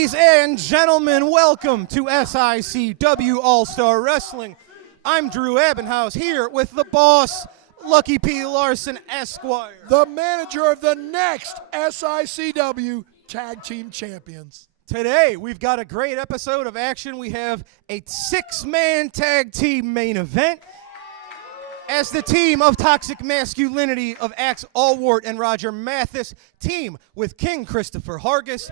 Ladies and gentlemen, welcome to SICW All-Star Wrestling. I'm Drew Abbenhouse here with the boss, Lucky P. Larson, Esquire. The manager of the next SICW Tag Team Champions. Today, we've got a great episode of action. We have a 6-man tag team main event as the team of Toxic Masculinity of Axe Allwart and Roger Mathis team with King Christopher Hargis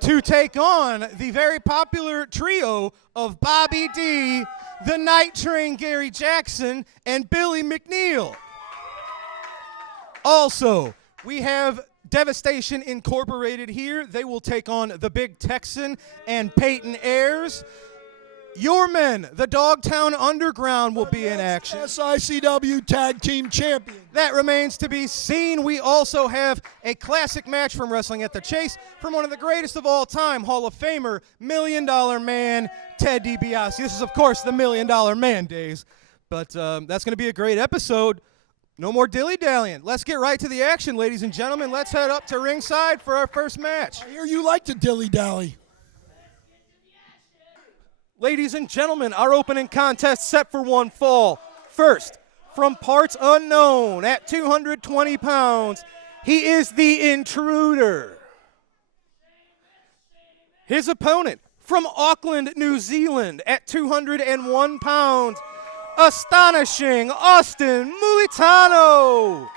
to take on the very popular trio of Bobby D, the Night Train Gary Jackson, and Billy McNeil. Also, we have Devastation Incorporated here. They will take on the Big Texan and Peyton Ayers. Your men, the Dogtown Underground, will be in action. SICW Tag Team Champion. That remains to be seen. We also have a classic match from Wrestling at the Chase from one of the greatest of all time, Hall of Famer, $1 Million Man, Ted DiBiase. This is, of course, the $1 Million Man days. But that's going to be a great episode. No more dilly-dallying. Let's get right to the action, ladies and gentlemen. Let's head up to ringside for our first match. I hear you like to dilly-dally. Ladies and gentlemen, our opening contest set for one fall. First, from parts unknown at 220 pounds, he is the Intruder. His opponent from Auckland, New Zealand at 201 pounds, astonishing Austin Mulitano.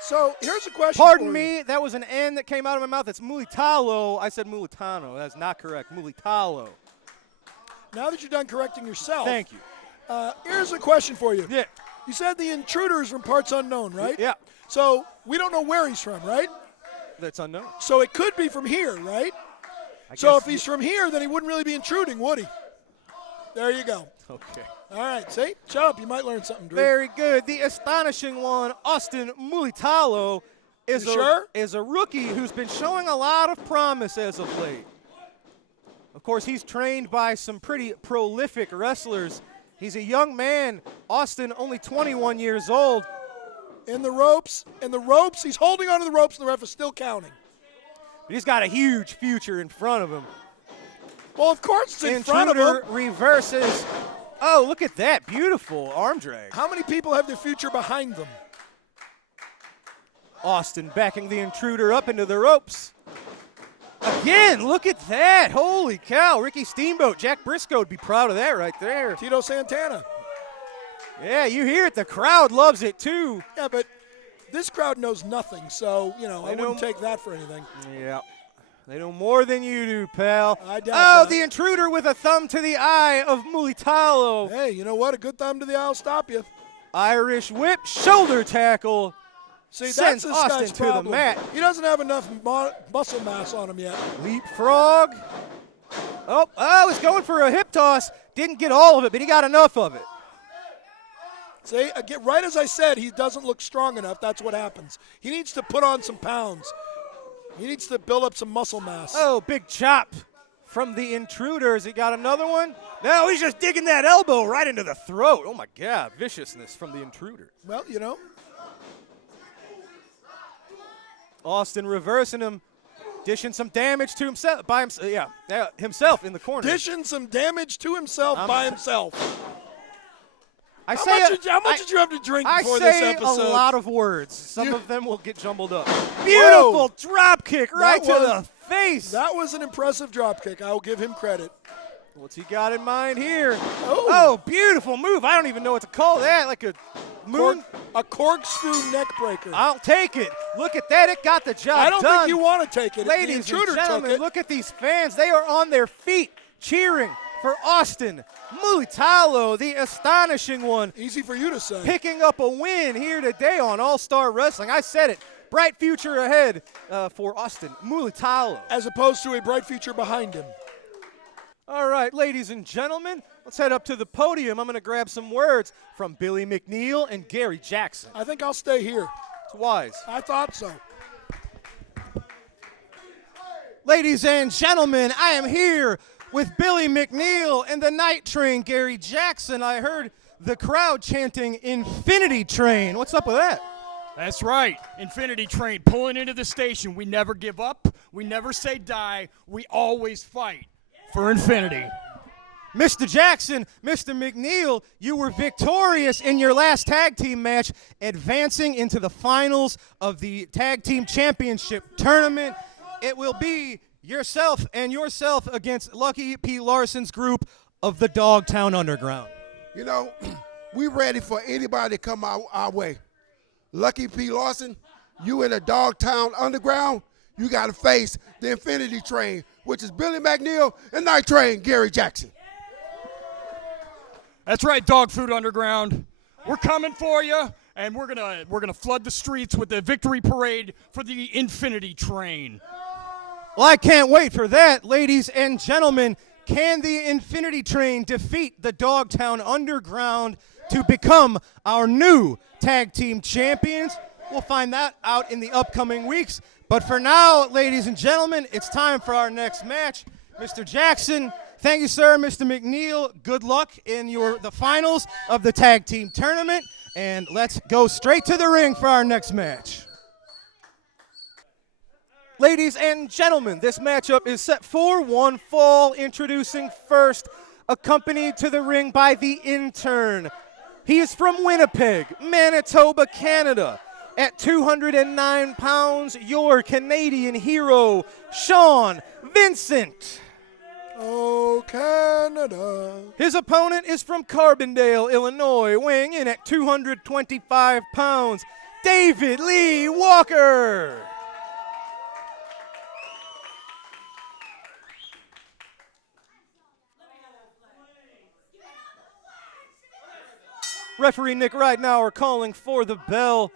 So here's a question. Pardon for me, you. that was an N that came out of my mouth. It's Mulitalo. I said Mulitano. That's not correct. Mulitalo. Now that you're done correcting yourself. Thank you. Here's a question for you. Yeah. You said the Intruder is from parts unknown, right? Yeah. So we don't know where he's from, right? That's unknown. So it could be from here, right? So if he's from here, then he wouldn't really be intruding, would he? There you go. Okay. All right, see? Shut up. You might learn something, Drew. Very good. The astonishing one, Austin Mulitalo, is a rookie who's been showing a lot of promise as of late. Of course, he's trained by some pretty prolific wrestlers. He's a young man. Austin, only 21 years old. In the ropes, he's holding onto the ropes, and the ref is still counting. But he's got a huge future in front of him. Well, of course it's in front of him. Intruder reverses. Oh, look at that. Beautiful arm drag. How many people have their future behind them? Austin backing the Intruder up into the ropes. Again, look at that. Holy cow. Ricky Steamboat, Jack Briscoe would be proud of that right there. Tito Santana. Yeah, you hear it. The crowd loves it too. Yeah, but this crowd knows nothing, so, I wouldn't take that for anything. Yeah. They know more than you do, pal. I doubt that. The Intruder with a thumb to the eye of Mulitalo. Hey, you know what? A good thumb to the eye will stop you. Irish whip, shoulder tackle. See, Sends that's this Austin guy's to problem. the mat. He doesn't have enough muscle mass on him yet. Leapfrog. Oh, he's going for a hip toss. Didn't get all of it, but he got enough of it. See, again, right as I said, he doesn't look strong enough. That's what happens. He needs to put on some pounds. He needs to build up some muscle mass. Oh, big chop from the Intruder. Has he got another one? No, he's just digging that elbow right into the throat. Oh, my God. Viciousness from the Intruder. Well, Austin reversing him, dishing some damage to himself himself in the corner. Dishing some damage to himself by himself. How much did you have to drink before this episode? I say a lot of words. Some of them will get jumbled up. Beautiful drop kick right to the face. That was an impressive drop kick. I will give him credit. What's he got in mind here? Oh, beautiful move. I don't even know what to call that. Like a moon. A corkscrew neck breaker. I'll take it. Look at that. It got the job done. I don't think you want to take it. Ladies the and Intruder gentlemen, took it. look at these fans. They are on their feet cheering for Austin Mulitalo, the astonishing one. Easy for you to say. Picking up a win here today on All-Star Wrestling. I said it. Bright future ahead for Austin Mulitalo. As opposed to a bright future behind him. All right, ladies and gentlemen, let's head up to the podium. I'm going to grab some words from Billy McNeil and Gary Jackson. I think I'll stay here. It's wise. I thought so. Ladies and gentlemen, I am here with Billy McNeil and the Night Train, Gary Jackson. I heard the crowd chanting Infinity Train. What's up with that? That's right. Infinity Train pulling into the station. We never give up. We never say die. We always fight for infinity. Mr. Jackson, Mr. McNeil, you were victorious in your last tag team match, advancing into the finals of the Tag Team Championship tournament. It will be yourself and yourself against Lucky P. Larson's group of the Dogtown Underground. You know, we ready for anybody to come our way. Lucky P. Larson, you in the Dogtown Underground, you got to face the Infinity Train, which is Billy McNeil and Night Train Gary Jackson. That's right, Dog Food Underground. We're coming for you, and we're gonna flood the streets with the victory parade for the Infinity Train. Well, I can't wait for that, ladies and gentlemen. Can the Infinity Train defeat the Dogtown Underground to become our new tag team champions? We'll find that out in the upcoming weeks. But for now, ladies and gentlemen, it's time for our next match. Mr. Jackson, thank you, sir. Mr. McNeil, good luck in the finals of the tag team tournament. And let's go straight to the ring for our next match. Ladies and gentlemen, this matchup is set for one fall. Introducing first, accompanied to the ring by the intern. He is from Winnipeg, Manitoba, Canada. At 209 pounds, your Canadian hero, Sean Vincent. Oh, Canada. His opponent is from Carbondale, Illinois, weighing in at 225 pounds, David Lee Walker. Referee Nick Ridenauer calling for the bell.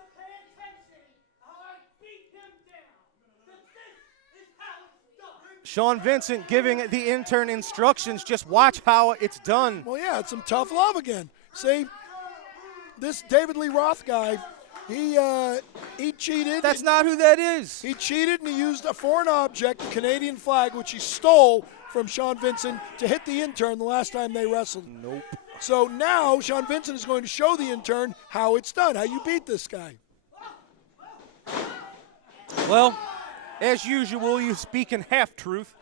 Sean Vincent giving the intern instructions. Just watch how it's done. Well, yeah, it's some tough love again. See, this David Lee Roth guy, he cheated. That's not who that is. He cheated and he used a foreign object, the Canadian flag, which he stole from Sean Vincent to hit the intern the last time they wrestled. Nope. So now Sean Vincent is going to show the intern how it's done, how you beat this guy. Well, as usual, you speak in half-truth.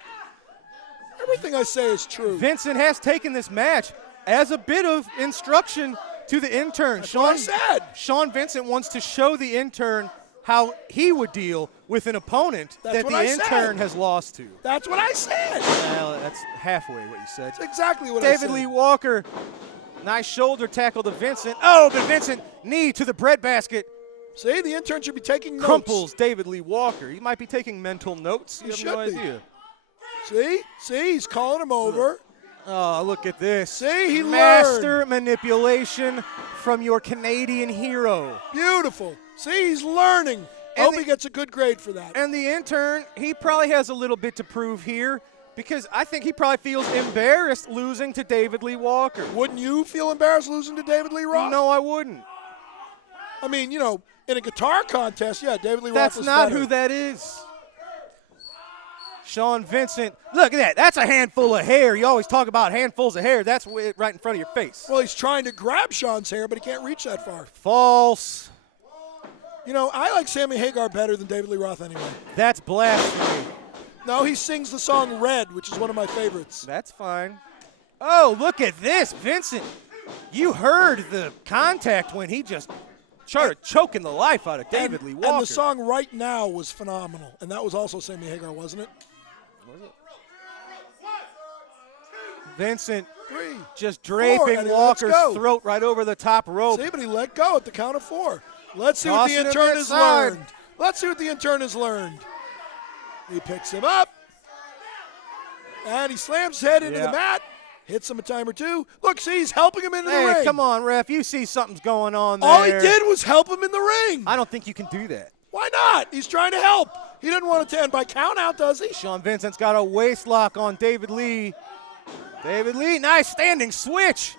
Everything I say is true. Vincent has taken this match as a bit of instruction to the intern. That's what I said. Sean Vincent wants to show the intern how he would deal with an opponent That's that what the I intern said. has lost to. That's what I said. Well, that's halfway what you said. That's exactly what I said. David Lee Walker, nice shoulder tackle to Vincent. Oh, but Vincent, knee to the breadbasket. See, the intern should be taking notes. Crumples David Lee Walker. He might be taking mental notes. You He have no should be. idea. See, he's calling him over. Oh, look at this. See, he Master learned. manipulation from your Canadian hero. Beautiful. See, he's learning. And Hope the- he gets a good grade for that. And the intern, he probably has a little bit to prove here because I think he probably feels embarrassed losing to David Lee Walker. Wouldn't you feel embarrassed losing to David Lee Roth? No, I wouldn't. I mean, you know, in a guitar contest, yeah, David Lee Roth That's was not better. who that is. Sean Vincent, look at that. That's a handful of hair. You always talk about handfuls of hair. That's right in front of your face. Well, he's trying to grab Sean's hair, but he can't reach that far. False. You know, I like Sammy Hagar better than David Lee Roth anyway. That's blasphemy. No, he sings the song Red, which is one of my favorites. That's fine. Oh, look at this, Vincent. You heard the contact when he just started choking the life out of David Lee Walker. And the song Right Now was phenomenal. And that was also Sammy Hagar, wasn't it? Vincent Three. just Four, draping and he lets Walker's go. throat right over the top rope. See, but he let go at the count of 4. Let's see what Tossing the him intern has inside. learned. Let's see what the intern has learned. He picks him up. And he slams his head into Yeah. the mat. Hits him a time or two. Look, see, he's helping him into the Hey, ring. come on, ref. You see something's going on there. All he did was help him in the ring. I don't think you can do that. Why not? He's trying to help. He doesn't want it to end by count out, does he? Sean Vincent's got a waist lock on David Lee. David Lee, nice standing switch.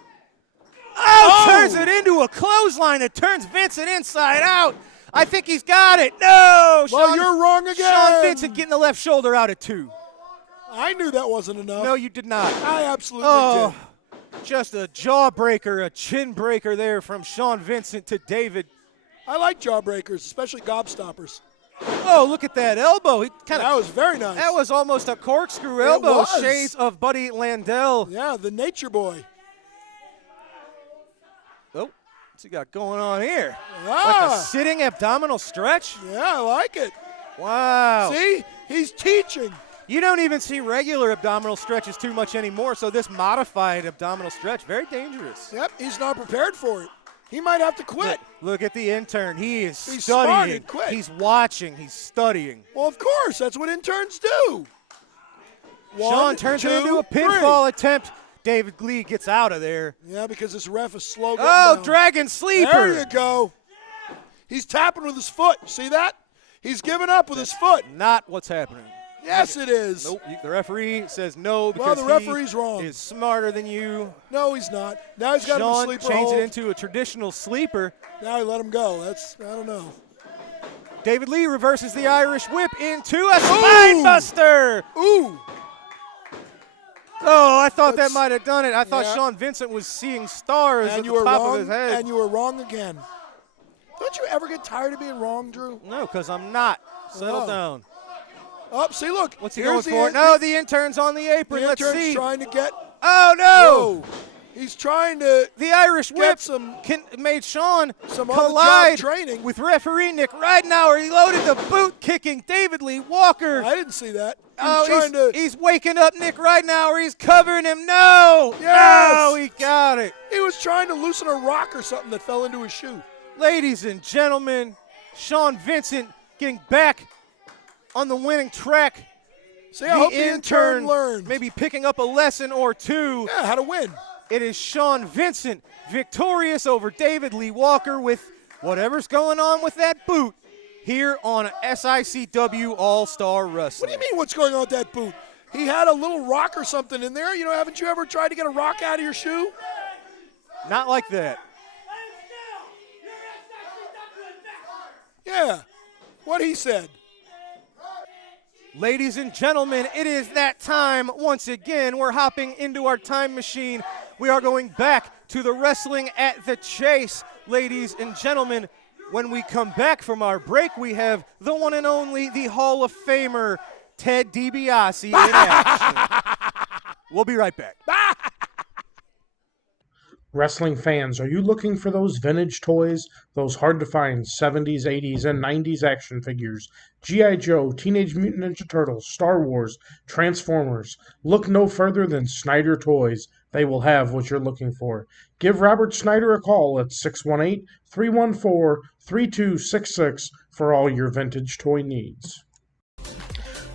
Oh, turns it into a clothesline. It turns Vincent inside out. I think he's got it. No, Well, Sean, you're wrong again. Sean Vincent getting the left shoulder out at 2. I knew that wasn't enough. No, you did not. I absolutely Oh, did. just a jawbreaker, a chin breaker there from Sean Vincent to David I like jawbreakers, especially gobstoppers. Oh, look at that elbow. He kind That of. was very nice. That was almost a corkscrew elbow. was. Shades of Buddy Landell. Yeah, the nature boy. Oh, what's he got going on here? Like Ah, a sitting abdominal stretch? yeah, I like it. Wow. See? He's teaching. You don't even see regular abdominal stretches too much anymore, so this modified abdominal stretch, very dangerous. Yep, he's not prepared for it. He might have to quit. Look at the intern. He is He's smart studying. and quick. He's watching. He's studying. Well, of course, that's what interns do. Sean turns it into a three. pinfall attempt. David Lee gets out of there. Yeah, because this ref is slow getting Oh, down. Dragon Sleeper. There you go. He's tapping with his foot. See that? He's giving up with his foot. Not what's happening. Yes, it is. Nope. The referee says no Well, because the referee's wrong. is smarter than you. No, he's not. Now he's got him Sean a sleeper changed hold. it into a traditional sleeper. Now he let him go. I don't know. David Lee reverses the Irish whip into a spine buster. Ooh. Oh, I thought That's- that might have done it. I thought yeah. Sean Vincent was seeing stars And at you the were top wrong. of his head. And you were wrong again. Don't you ever get tired of being wrong, Drew? No, because I'm not. Settle Oh. down. Oh, see, look. What's he Here's going for? No, the intern's on the apron. The Let's intern's see. trying to get. Oh, no. Whoa. He's trying to. The Irish whip some- made Sean some on-the-job collide training. with referee Nick Ridenauer. He loaded the boot, kicking David Lee Walker. I didn't see that. He's waking up Nick Ridenauer. He's covering him. No. Yes. No, he got it. He was trying to loosen a rock or something that fell into his shoe. Ladies and gentlemen, Sean Vincent getting back on the winning track. See, I hope the intern learned. Maybe picking up a lesson or two. Yeah, how to win. It is Sean Vincent victorious over David Lee Walker with whatever's going on with that boot here on SICW All-Star Wrestling. What do you mean what's going on with that boot? He had a little rock or something in there. You know, haven't you ever tried to get a rock out of your shoe? Not like that. Yeah, what he said. Ladies and gentlemen, it is that time once again. We're hopping into our time machine. We are going back to the Wrestling at the Chase. Ladies and gentlemen, when we come back from our break, we have the one and only, the Hall of Famer, Ted DiBiase in action. We'll be right back. Wrestling fans, are you looking for those vintage toys, those hard-to-find 70s, 80s, and 90s action figures? G.I. Joe, Teenage Mutant Ninja Turtles, Star Wars, Transformers. Look no further than Snyder Toys. They will have what you're looking for. Give Robert Snyder a call at 618-314-3266 for all your vintage toy needs.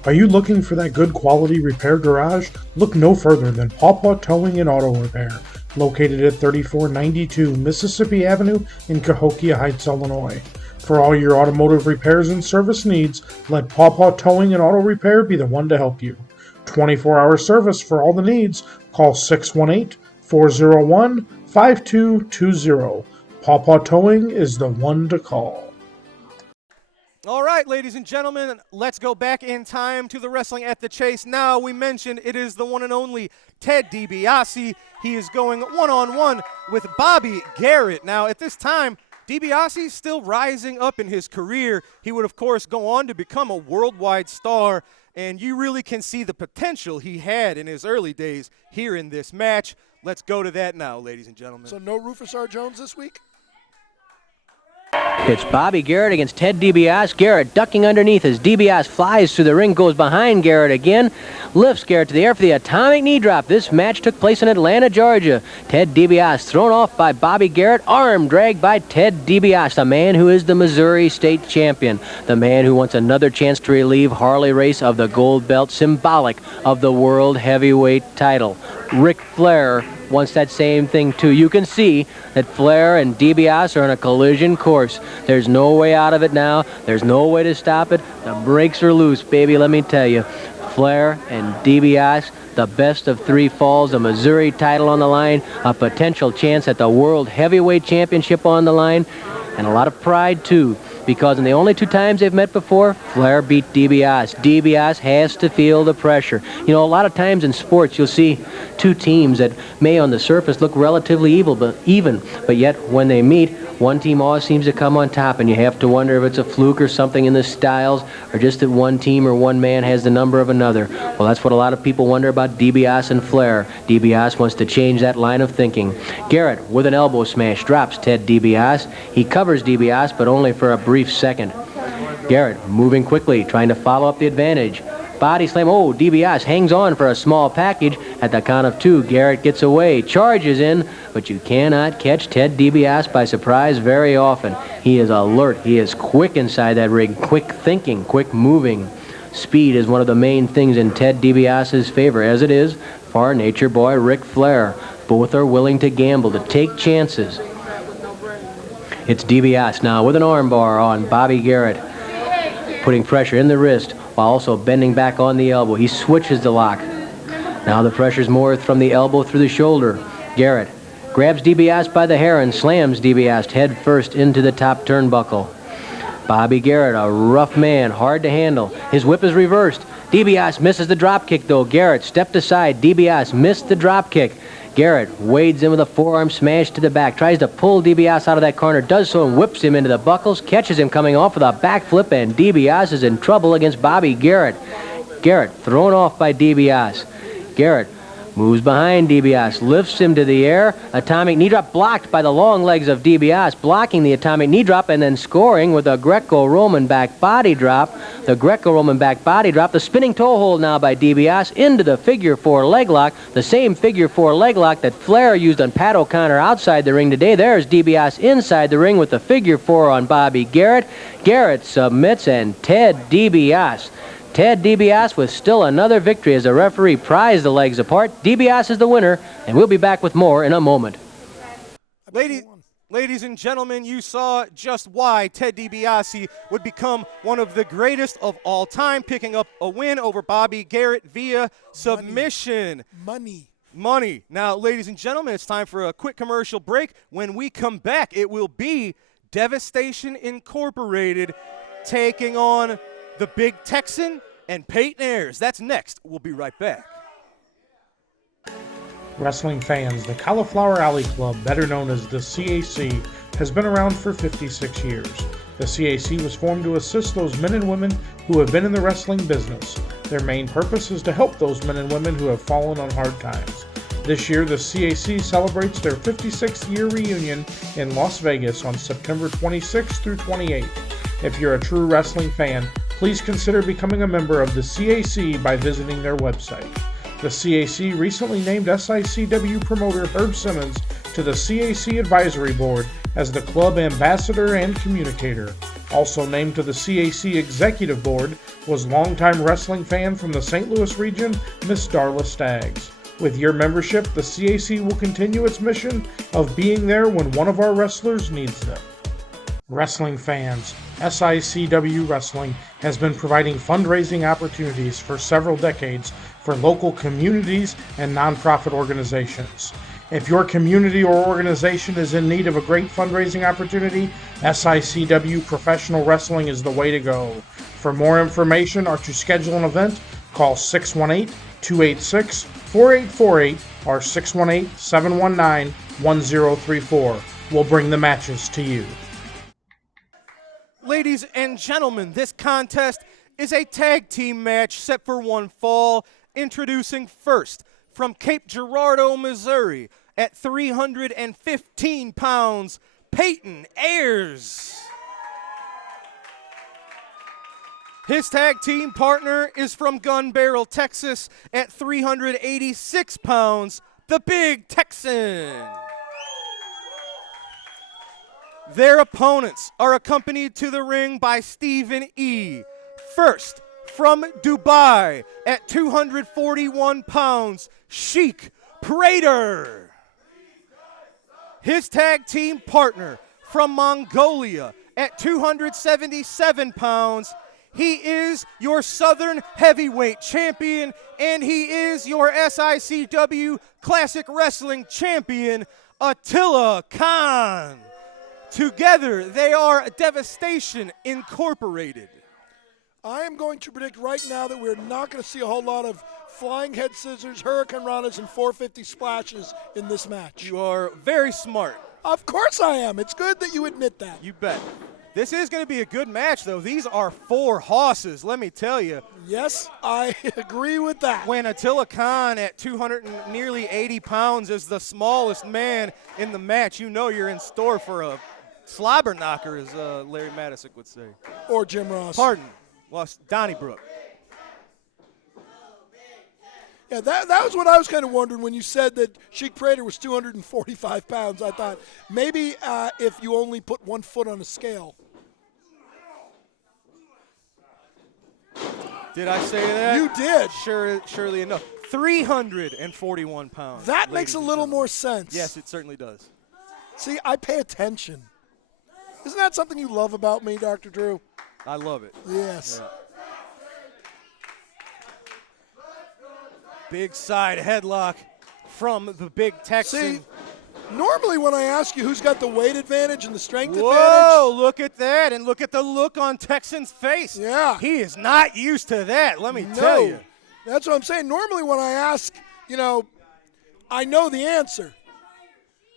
Are you looking for that good quality repair garage? Look no further than Paw Paw Towing and Auto Repair, located at 3492 Mississippi Avenue in Cahokia Heights, Illinois. For all your automotive repairs and service needs, let Paw Paw Towing and Auto Repair be the one to help you. 24-hour service for all the needs. Call 618-401-5220. Paw Paw Towing is the one to call. All right, ladies and gentlemen, let's go back in time to the Wrestling at the Chase. Now, we mentioned it is the one and only Ted DiBiase. He is going one-on-one with Bobby Garrett. Now, at this time, DiBiase is still rising up in his career. He would, of course, go on to become a worldwide star, and you really can see the potential he had in his early days here in this match. Let's go to that now, ladies and gentlemen. So no Rufus R. Jones this week? It's Bobby Garrett against Ted DiBiase. Garrett ducking underneath as DiBiase flies through the ring, goes behind Garrett again, lifts Garrett to the air for the atomic knee drop. This match took place in Atlanta, Georgia. Ted DiBiase thrown off by Bobby Garrett, arm dragged by Ted DiBiase, the man who is the Missouri State Champion, the man who wants another chance to relieve Harley Race of the gold belt, symbolic of the World Heavyweight title. Ric Flair wants that same thing too. You can see that Flair and DiBiase are on a collision course. There's no way out of it now. There's no way to stop it. The brakes are loose, baby, let me tell you. Flair and DiBiase, the best of three falls, a Missouri title on the line, a potential chance at the World Heavyweight Championship on the line, and a lot of pride too. Because in the only two times they've met before, Flair beat DiBiase. DiBiase has to feel the pressure. You know, a lot of times in sports you'll see two teams that may on the surface look relatively even, but yet when they meet, One team always seems to come on top, and you have to wonder if it's a fluke or something in the styles, or just that one team or one man has the number of another. Well, that's what a lot of people wonder about DiBiase and Flair. DiBiase wants to change that line of thinking. Garrett, with an elbow smash, drops Ted DiBiase. He covers DiBiase, but only for a brief second. Garrett moving quickly, trying to follow up the advantage. Body slam. Oh, DiBiase hangs on for a small package. At the count of 2, Garrett gets away, charges in, but you cannot catch Ted DiBiase by surprise very often. He is alert. He is quick inside that ring, quick thinking, quick moving. Speed is one of the main things in Ted DiBiase's favor, as it is for our nature boy Ric Flair. Both are willing to gamble, to take chances. It's DiBiase now with an armbar on Bobby Garrett, putting pressure in the wrist while also bending back on the elbow. He switches the lock. Now the pressure's more from the elbow through the shoulder. Garrett grabs DiBiase by the hair and slams DiBiase head first into the top turnbuckle. Bobby Garrett, a rough man, hard to handle. His whip is reversed. DiBiase misses the drop kick though. Garrett stepped aside. DiBiase missed the drop kick. Garrett wades in with a forearm smash to the back, tries to pull DiBiase out of that corner, does so and whips him into the buckles, catches him coming off with a backflip, and DiBiase is in trouble against Bobby Garrett. Garrett thrown off by DiBiase. Garrett moves behind DiBiase, lifts him to the air. Atomic knee drop blocked by the long legs of DiBiase, blocking the atomic knee drop and then scoring with a Greco-Roman back body drop. The Greco-Roman back body drop. The spinning toe hold now by DiBiase into the figure 4 leg lock. The same figure 4 leg lock that Flair used on Pat O'Connor outside the ring today. There's DiBiase inside the ring with the figure 4 on Bobby Garrett. Garrett submits, and Ted DiBiase with still another victory as the referee pries the legs apart. DiBiase is the winner, and we'll be back with more in a moment. Ladies and gentlemen, you saw just why Ted DiBiase would become one of the greatest of all time, picking up a win over Bobby Garrett via submission. Money. Now, ladies and gentlemen, it's time for a quick commercial break. When we come back, it will be Devastation Incorporated taking on the Big Texan and Peyton Ayers. That's next. We'll be right back. Wrestling fans, the Cauliflower Alley Club, better known as the CAC, has been around for 56 years. The CAC was formed to assist those men and women who have been in the wrestling business. Their main purpose is to help those men and women who have fallen on hard times. This year, the CAC celebrates their 56th year reunion in Las Vegas on September 26th through 28th. If you're a true wrestling fan, please consider becoming a member of the CAC by visiting their website. The CAC recently named SICW promoter Herb Simmons to the CAC Advisory Board as the club ambassador and communicator. Also named to the CAC Executive Board was longtime wrestling fan from the St. Louis region, Miss Darla Staggs. With your membership, the CAC will continue its mission of being there when one of our wrestlers needs them. Wrestling fans, SICW Wrestling has been providing fundraising opportunities for several decades for local communities and nonprofit organizations. If your community or organization is in need of a great fundraising opportunity, SICW Professional Wrestling is the way to go. For more information or to schedule an event, call 618-286-4848 or 618-719-1034. We'll bring the matches to you. Ladies and gentlemen, this contest is a tag team match set for one fall. Introducing first, from Cape Girardeau, Missouri, at 315 pounds, Peyton Ayers. His tag team partner is from Gun Barrel, Texas, at 386 pounds, the Big Texan. Their opponents are accompanied to the ring by Stephen E. First, from Dubai, at 241 pounds, Sheik Prater. His tag team partner from Mongolia, at 277 pounds, he is your Southern Heavyweight Champion, and he is your SICW Classic Wrestling Champion, Attila Khan. Together, they are Devastation Incorporated. I am going to predict right now that we're not going to see a whole lot of flying head scissors, hurricane ranas, and 450 splashes in this match. You are very smart. Of course I am. It's good that you admit that. You bet. This is going to be a good match, though. These are 4 hosses, let me tell you. Yes, I agree with that. When Attila Khan at 200 and nearly 80 pounds is the smallest man in the match, you know you're in store for a slobber knocker, as Larry Madison would say. Or Jim Ross. Pardon. Well, Donnybrook. Yeah, that was what I was kind of wondering when you said that Sheik Prater was 245 pounds. I thought maybe if you only put 1 foot on a scale. Did I say that? You did. Surely enough. 341 pounds. That makes a little more sense. Yes, it certainly does. See, I pay attention. Isn't that something you love about me, Dr. Drew? I love it. Yes. Yeah. Big side headlock from the big Texan. See, normally when I ask you who's got the weight advantage and the strength advantage. Whoa, look at that. And look at the look on Texan's face. Yeah. He is not used to that, let me tell you. That's what I'm saying. Normally when I ask, I know the answer.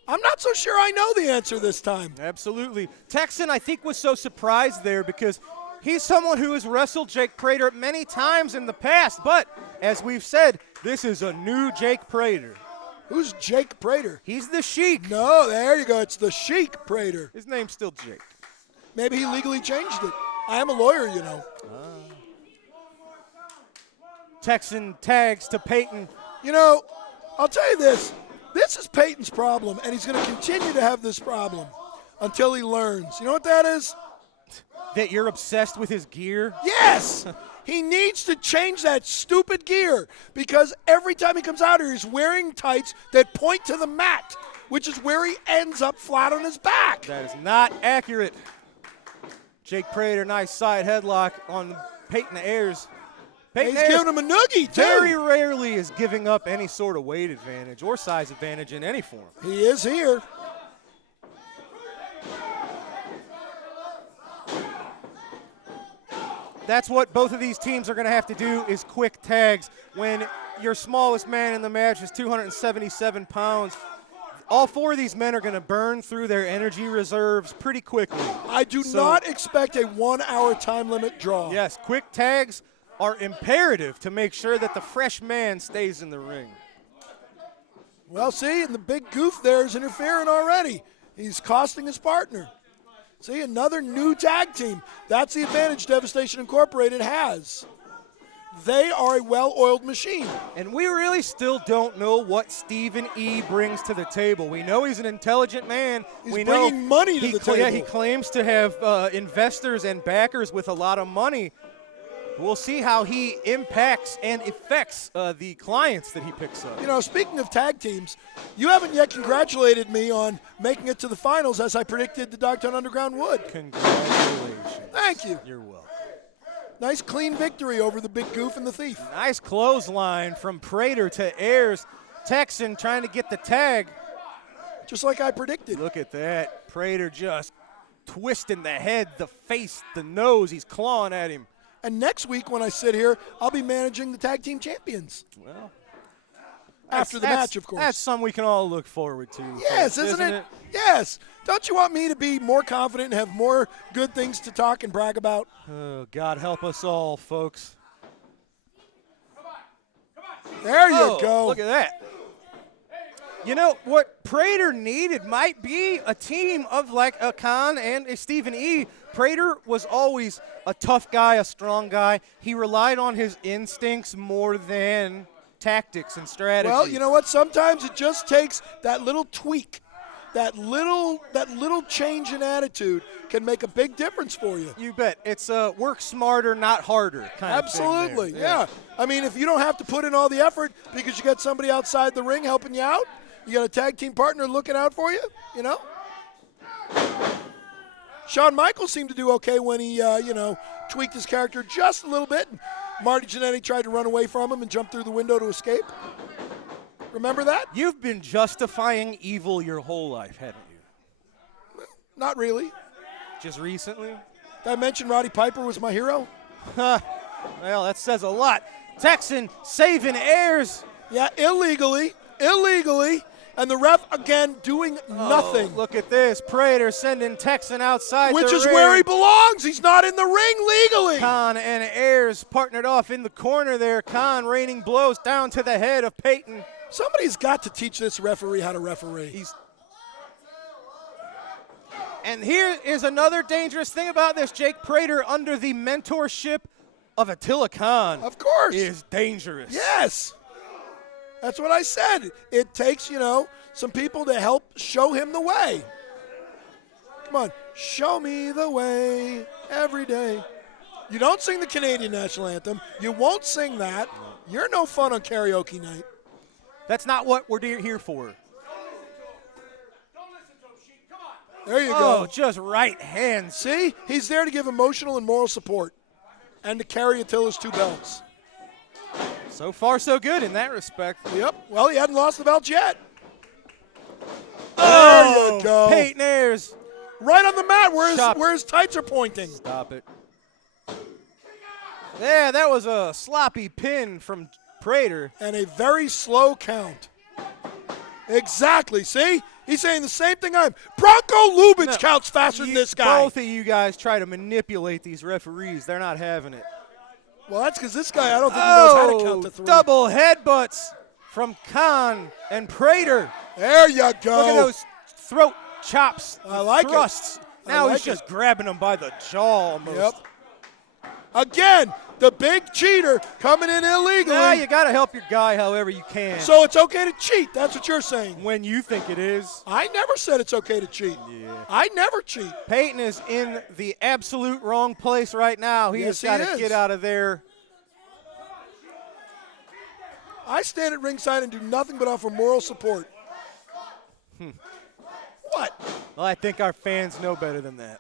I'm not so sure I know the answer this time. Absolutely. Texan, I think, was so surprised there because he's someone who has wrestled Jake Prater many times in the past. But, as we've said, this is a new Jake Prater. Who's Jake Prater? He's the Sheik. No, there you go. It's the Sheik Prater. His name's still Jake. Maybe he legally changed it. I am a lawyer, you know. Texan tags to Peyton. I'll tell you this. This is Peyton's problem, and he's going to continue to have this problem until he learns. You know what that is? That you're obsessed with his gear? Yes! He needs to change that stupid gear because every time he comes out here, he's wearing tights that point to the mat, which is where he ends up flat on his back. That is not accurate. Jake Prater, nice side headlock on Peyton Ayers. He's giving him a noogie, too. Very rarely is giving up any sort of weight advantage or size advantage in any form. He is here. That's what both of these teams are going to have to do is quick tags. When your smallest man in the match is 277 pounds, all 4 of these men are going to burn through their energy reserves pretty quickly. I do not expect a 1-hour time limit draw. Yes, quick tags are imperative to make sure that the fresh man stays in the ring. Well, see, and the big goof there is interfering already. He's costing his partner. See, another new tag team. That's the advantage Devastation Incorporated has. They are a well-oiled machine. And we really still don't know what Stephen E. brings to the table. We know he's an intelligent man. He's bringing money to the table. Yeah, he claims to have investors and backers with a lot of money. We'll see how he impacts and affects the clients that he picks up. Speaking of tag teams, you haven't yet congratulated me on making it to the finals as I predicted the Dogtown Underground would. Congratulations. Thank you. You're welcome. Nice clean victory over the big goof and the thief. Nice clothesline from Prater to Ayers. Texan trying to get the tag. Just like I predicted. Look at that. Prater just twisting the head, the face, the nose. He's clawing at him. And next week when I sit here, I'll be managing the tag team champions. Well, after the match, of course. That's something we can all look forward to. Yes, isn't it? Yes. Don't you want me to be more confident and have more good things to talk and brag about? Oh, God help us all, folks. There you go. Look at that. You know, what Prater needed might be a team of like a Khan and a Stephen E. Prater was always a tough guy, a strong guy. He relied on his instincts more than tactics and strategy. Well, you know what? Sometimes it just takes that little tweak, that little change in attitude can make a big difference for you. You bet. It's work smarter, not harder kind Absolutely, of thing. yeah. I mean, if you don't have to put in all the effort because you got somebody outside the ring helping you out, you got a tag team partner looking out for you, Shawn Michaels seemed to do okay when he, tweaked his character just a little bit. Marty Jannetty tried to run away from him and jump through the window to escape. Remember that? You've been justifying evil your whole life, haven't you? Not really. Just recently? Did I mention Roddy Piper was my hero? Well, that says a lot. Texan saving Ayers. Yeah, illegally. And the ref, again, doing nothing. Oh, look at this. Prater sending Texan outside Which the is ring. where he belongs. He's not in the ring legally. Khan and Ayers partnered off in the corner there. Khan raining blows down to the head of Peyton. Somebody's got to teach this referee how to referee. And here is another dangerous thing about this. Jake Prater, under the mentorship of Attila Khan, Of course. is dangerous. Yes. That's what I said. It takes, some people to help show him the way. Come on. Show me the way every day. You don't sing the Canadian national anthem. You won't sing that. You're no fun on karaoke night. That's not what we're here for. There you Oh, go. just right hands. See? He's there to give emotional and moral support and to carry Attila's 2 belts. So far, so good in that respect. Yep. Well, he hadn't lost the belt yet. Oh, there you go. Peyton Ayers. Right on the mat Chop. where his tights are pointing. Stop it. Yeah, that was a sloppy pin from Prater. And a very slow count. Exactly. See? He's saying the same thing I'm. Bronco Lubitsch counts faster than this guy. Both of you guys try to manipulate these referees. They're not having it. Well, that's because this guy, I don't think he knows how to count to 3. Double headbutts from Khan and Prater. There you go. Look at those throat chops. I like it. thrusts. I Now like he's just grabbing them by the jaw almost. Yep. Again, the big cheater coming in illegally. Now you got to help your guy however you can. So it's okay to cheat. That's what you're saying. When you think it is. I never said it's okay to cheat. Yeah. I never cheat. Peyton is in the absolute wrong place right now. He Yes, has got he to is. get out of there. I stand at ringside and do nothing but offer moral support. What? Well, I think our fans know better than that.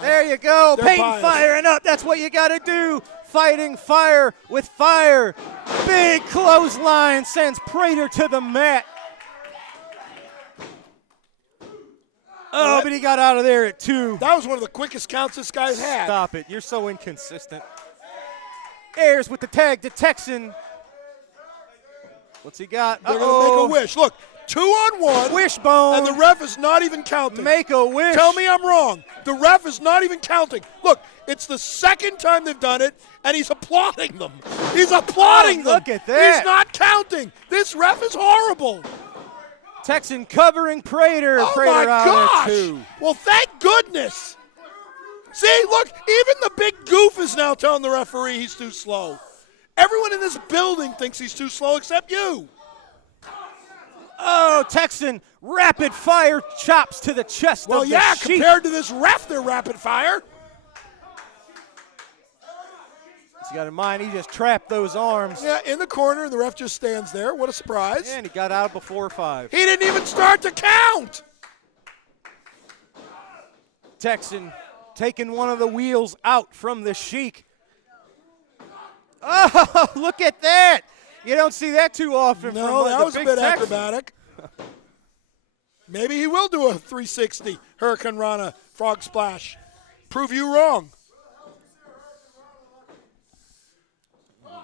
There you go. They're Peyton biased. firing up. That's what you got to do. Fighting fire with fire. Big clothesline sends Prater to the mat. Oh, but he got out of there at 2. That was one of the quickest counts this guy's had. Stop it. You're so inconsistent. Ayers with the tag to Texan. What's he got? They're going to make a wish. Look, 2-on-1. Wishbone. And the ref is not even counting. Make a wish. Tell me I'm wrong. The ref is not even counting. Look, it's the second time they've done it, and he's applauding them. He's applauding them. Look at that. He's not counting. This ref is horrible. Texan covering Prater. Oh, Prater my out gosh. at 2. Well, thank goodness. See, look, even the big goof is now telling the referee he's too slow. Everyone in this building thinks he's too slow except you. Oh, Texan, rapid fire chops to the chest Well, of the yeah, Sheik. compared to this ref, they're rapid fire. You got in mind, he just trapped those arms. Yeah, in the corner, the ref just stands there. What a surprise. And he got out before 5. He didn't even start to count. Texan taking one of the wheels out from the Sheik. Oh, look at that. You don't see that too often No, from that the was a big bit Texan. acrobatic. Maybe he will do a 360 Hurricane Rana frog splash. Prove you wrong.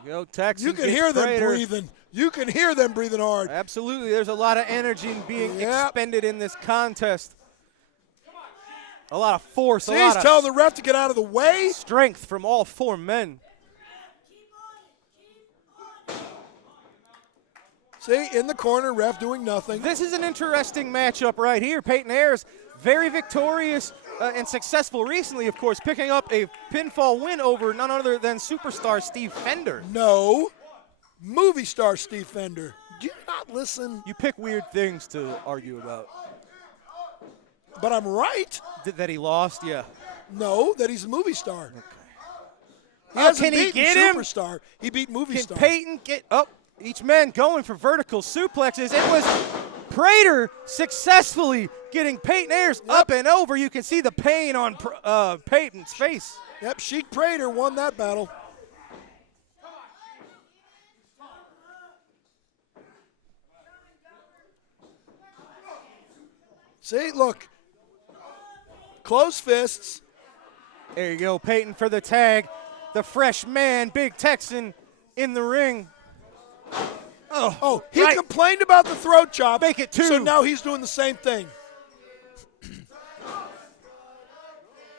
Go, Texan. You can gets hear them Prater. breathing. You can hear them breathing hard. Absolutely. There's a lot of energy being Yep. expended in this contest. A lot of force, See, a he's lot telling of the ref to get out of the way. strength from all 4 men. See, in the corner, ref doing nothing. This is an interesting matchup right here. Peyton Ayers, very victorious and successful recently, of course, picking up a pinfall win over none other than superstar Steve Fender. No. Movie star Steve Fender. Do you not listen? You pick weird things to argue about. But I'm right. That he lost, yeah. No, that he's a movie star. He Oh, hasn't can he beaten get him? Superstar. He beat movie Can star. Peyton get up? Each man going for vertical suplexes. It was Prater successfully getting Peyton Ayers up and over. You can see the pain on Peyton's face. Yep, Sheik Prater won that battle. See, look. Close fists. There you go, Peyton for the tag. The fresh man, Big Texan, in the ring. Oh, he complained about the throat chop. Make it 2. So now he's doing the same thing.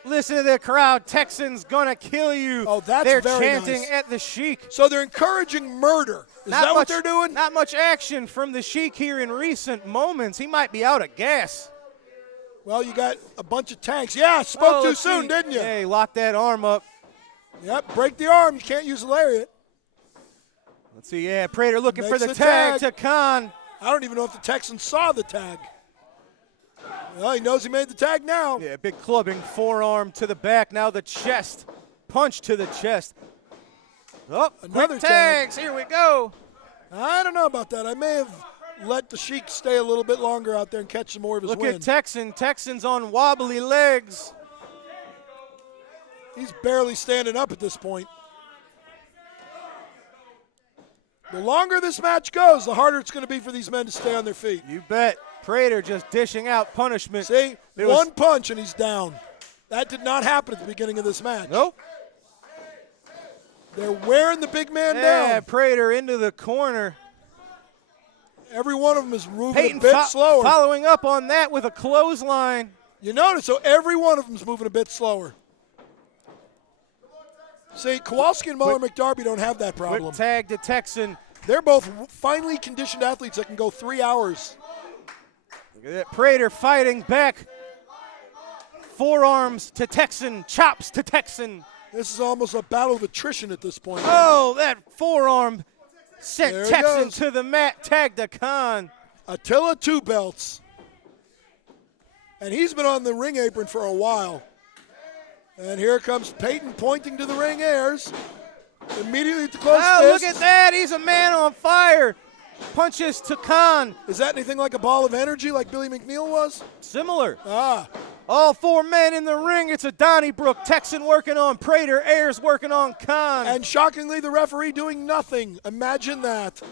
Listen to the crowd. Texan's gonna kill you. Oh, that's They're very chanting nice. at the Sheik. So they're encouraging murder. Is that what they're doing? Not much action from the Sheik here in recent moments. He might be out of gas. Well, you got a bunch of tanks. Yeah, spoke too soon, didn't you? Yeah, he locked that arm up. Yep, break the arm. You can't use a lariat. Let's see, yeah, Prater looking Makes for the the tag tag. to Khan. I don't even know if the Texan saw the tag. Well, he knows he made the tag now. Yeah, big clubbing forearm to the back. Now the chest. Punch to the chest. Oh, Another quick tags. Here we go. I don't know about that. I may have let the Sheik stay a little bit longer out there and catch some more of his Look win. at Texan. Texan's on wobbly legs. He's barely standing up at this point. The longer this match goes, the harder it's going to be for these men to stay on their feet. You bet. Prater just dishing out punishment. See, one punch and he's down. That did not happen at the beginning of this match. Nope. They're wearing the big man Yeah, down. Prater into the corner. Every one of them is moving Peyton a bit slower. following up on that with a clothesline. You notice, so every one of them is moving a bit slower. See, Kowalski and Muller-McDarby don't have that problem. Whip tag to Texan. They're both finely conditioned athletes that can go 3 hours. Look at that. Prater fighting back. Forearms to Texan. Chops to Texan. This is almost a battle of attrition at this point. Oh, that forearm sent There he Texan goes. to the mat. Tag to Khan. Attila 2 belts. And he's been on the ring apron for a while. And here comes Peyton pointing to the ring Ayers. Immediately to close Oh, fists. look at that. He's a man on fire. Punches to Khan. Is that anything like a ball of energy like Billy McNeil was? Similar. Ah, All 4 men in the ring. It's a Donnybrook. Texan working on Prater. Ayers working on Khan. and shockingly the referee doing nothing. Imagine that.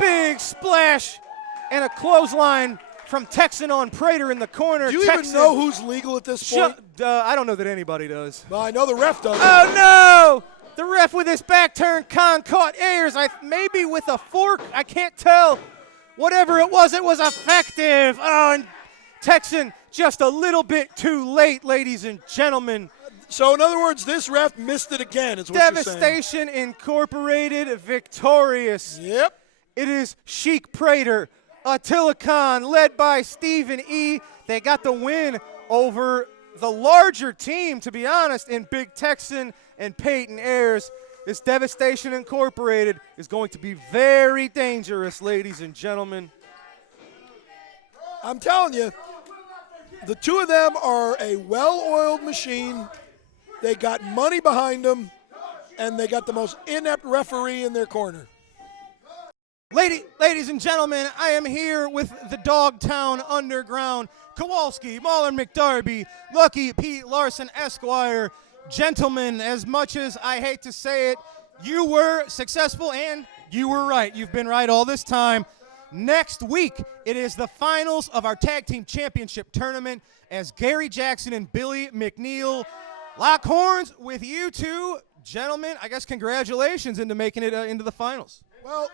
Big splash and a clothesline from Texan on Prater in the corner. Do you Texan, even know who's legal at this point? I don't know that anybody does. Well, I know the ref does. Oh, no! The ref with his back turned. Khan caught Ayers. Maybe with a fork. I can't tell. Whatever it was effective. Oh, and Texan just a little bit too late, ladies and gentlemen. So, in other words, this ref missed it again, is what you're saying. Devastation Incorporated victorious. Yep. It is Sheik Prater, Attila Khan, led by Stephen E. They got the win over the larger team, to be honest, in Big Texan and Peyton Ayers. This Devastation Incorporated is going to be very dangerous, ladies and gentlemen. I'm telling you, the two of them are a well-oiled machine. They got money behind them, and they got the most inept referee in their corner. Ladies and gentlemen, I am here with the Dogtown Underground. Kowalski, Mahler McDarby, Lucky Pete Larson Esquire. Gentlemen, as much as I hate to say it, you were successful and you were right. You've been right all this time. Next week, it is the finals of our Tag Team Championship Tournament as Gary Jackson and Billy McNeil lock horns with you two. Gentlemen, I guess congratulations into making it into the finals. Well,